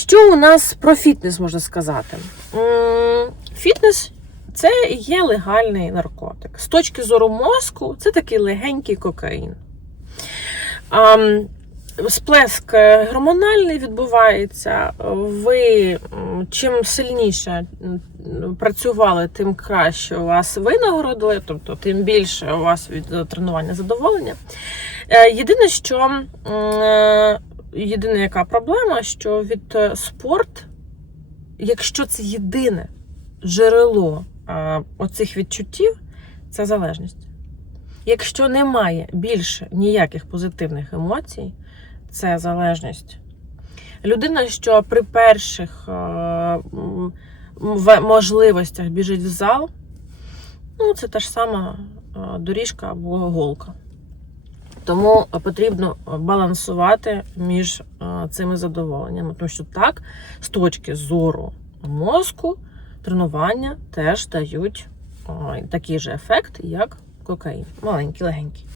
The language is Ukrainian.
Що у нас про фітнес можна сказати? Фітнес це є легальний наркотик. З точки зору мозку, це такий легенький кокаїн. Сплеск е, гормональний відбувається. Ви чим сильніше працювали, тим краще у вас винагородили, тобто тим більше у вас від е, тренування задоволення. Е, Єдине, що єдина яка проблема, що від е, спорт, якщо це єдине джерело е, оцих відчуттів, це залежність. Якщо немає більше ніяких позитивних емоцій, це залежність. Людина, що при перших е, можливостях біжить в зал, ну, це та ж сама доріжка або голка. Тому потрібно балансувати між е, цими задоволеннями. Тому що так, з точки зору мозку, тренування теж дають е, такий же ефект, як кокаїн. Маленький, легенький.